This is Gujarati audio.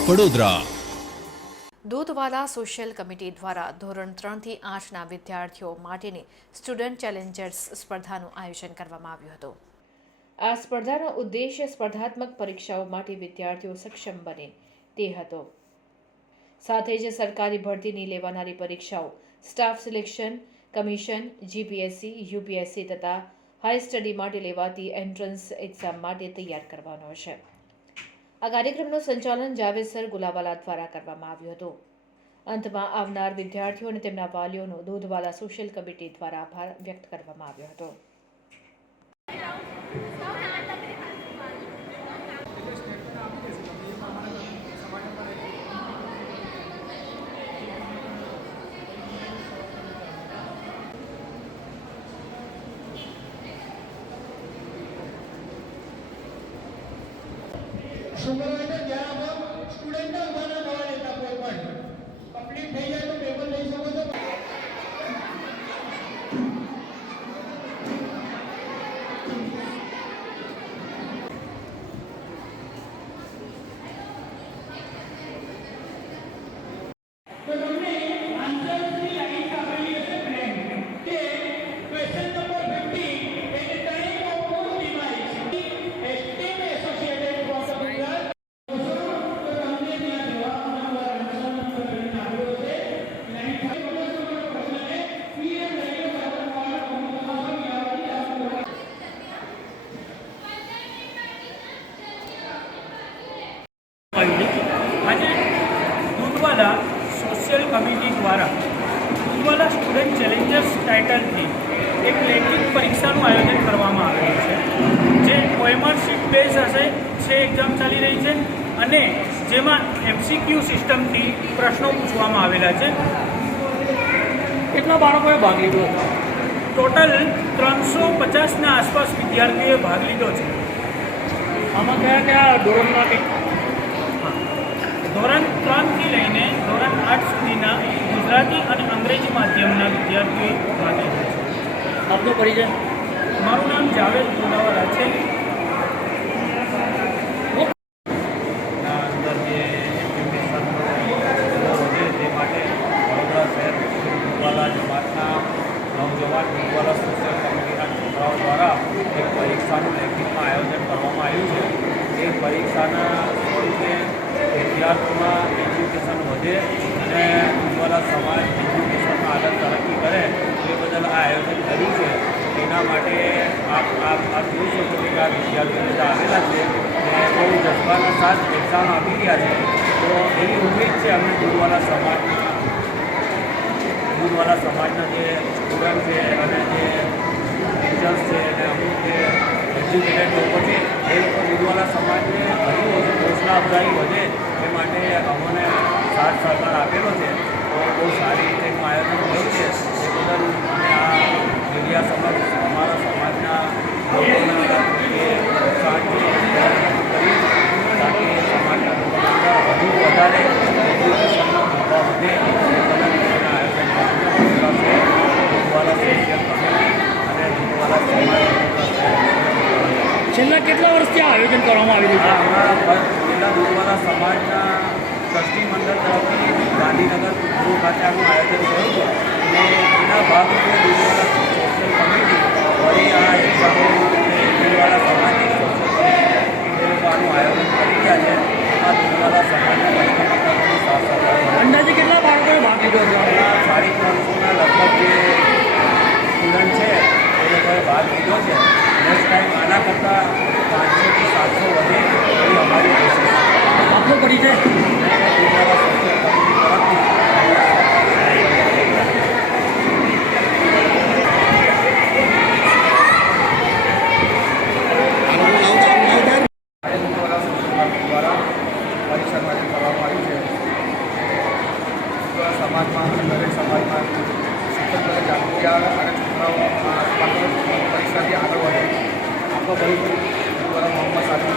વડોદરા દૂધવાલા સોશિયલ કમિટી દ્વારા ધોરણ ત્રણથી આઠના વિદ્યાર્થીઓ માટેની સ્ટુડન્ટ ચેલેન્જર્સ સ્પર્ધાનું આયોજન કરવામાં આવ્યું હતું. આ સ્પર્ધાનો ઉદ્દેશ્ય સ્પર્ધાત્મક પરીક્ષાઓ માટે વિદ્યાર્થીઓ સક્ષમ બને તે હતો. સાથે જ સરકારી ભરતીની લેવાનારી પરીક્ષાઓ staff selection commission GPSC UPSC તથા હાઈ સ્ટડી માટે લેવાતી એન્ટ્રન્સ એક્ઝામ માટે તૈયાર કરવાનો છે. આ કાર્યક્રમનું સંચાલન જાવેદસર ગુલાબાલા દ્વારા કરવામાં આવ્યું હતું. અંતમાં આવનાર વિદ્યાર્થીઓ અને તેમના વાલીઓનો દૂધવાલા સોશિયલ કમિટી દ્વારા આભાર વ્યક્ત કરવામાં આવ્યો હતો. সুতরাং এটা জ্ঞান દૂધવાલા સ્ટુડન્ટ ચેલેન્જર્સ ટાઇટલથી એક લેખિત પરીક્ષાનું આયોજન કરવામાં આવેલું છે. જે ઓએમઆર શીટ બેઝ હશે, છે એક્ઝામ ચાલી રહી છે અને જેમાં એમસીક્યુ સિસ્ટમથી પ્રશ્નો પૂછવામાં આવેલા છે. કેટલા બાળકોએ ભાગ લીધો? ટોટલ ત્રણસો પચાસના આસપાસ વિદ્યાર્થીઓએ ભાગ લીધો છે. આમાં કયા કયા ધોરણના ધોરણ ત્રણથી લઈને માધ્યમના માટે. છે આપનો પરિચય? મારું નામ જાવેદ ગોદાવાલા છે. નવજવાન દૂધવાલા સોશિયલ કમિટીના છોકરાઓ દ્વારા એક પરીક્ષાનું લેખિતમાં આયોજન કરવામાં આવ્યું છે એ પરીક્ષાના સ્વરૂપે વિદ્યાર્થીઓમાં એજ્યુકેશન વધે અને દૂધવાલા સમાજ એજ્યુકેશનમાં આગળ તરક્કી કરે એ બદલ આ આયોજન કર્યું છે એના માટે આપ જોઈ શકો છો કે આ વિદ્યાર્થીઓ બધા આવેલા છે અને બહુ જજ્બાના સાથ એક્ઝામ આપી રહ્યા છે, તો એવી ઉમ્મીદ છે અમે દૂધવાલા સમાજના દૂધવાલા સમાજના જે સ્ટુડન્ટ છે અને જે ટીચર્સ છે અને અમુક જે એજ્યુકેટેડ લોકો છે એ લોકો દૂધવાલા સમાજને હજી વધુ હૌસલા અફઝાઈ વધે એ માટે અમને સાથ સહકાર આપેલો છે તો બહુ સારી રીતે એનું આયોજન થયું છે એ બદલ અમે આ મીડિયા સમક્ષ અમારા સમાજના લોકોના જે પ્રોત્સાહન છે એ કરી તાકી સમાજના લોકોના અંદર વધુ વધારે એજ્યુકેશનનો પ્રભાવ વધે એ બદલ અમે આયોજન કર્યું છે દૂધવાલા સોશિયલ કમિટી અને દૂધવાલા સમાજ છેલ્લા કેટલા વર્ષથી આ આયોજન કરવામાં આવી રહ્યું અમારા જિલ્લા ગુરુવારા સમાજના ટ્રસ્ટી મંડળ તરફથી ગાંધીનગર ગૃહ ખાતે આનું આયોજન થયું છે અને એના ભાગરૂપે દૂધવાલા સોશિયલ કમિટી વળી આ એક્ઝામો સમાજની સોશિયલ કમિટી એ લોકો આનું આયોજન કરી રહ્યા છે. આ દૂધવાલા સમાજના અંદાજે કેટલા બાળકોએ ભાગ લીધો હતો? સાડી ત્રણસોના લગભગ જે સ્ટુડન્ટ છે એ લોકોએ ભાગ લીધો છે. ટાઈમ આના કરતાં પાંચસોથી સાતસો વધે એવી અમારી કોશિશ છે આપનો પરિચય અને દૂધવાલા સોશિયલ કમિટી તરફથી દૂધવાલા સોશિયલ કમિટી દ્વારા પરીક્ષા માટે કરવામાં આવ્યું છે દૂધવાલા સમાજમાં દરેક સમાજમાં શિક્ષણ પ્રત્યે જાગૃતિ આવે અને છોકરાઓ આ સ્પર્ધાત્મક પરીક્ષાથી આગળ વધે apa baik orang Muhammad Sadi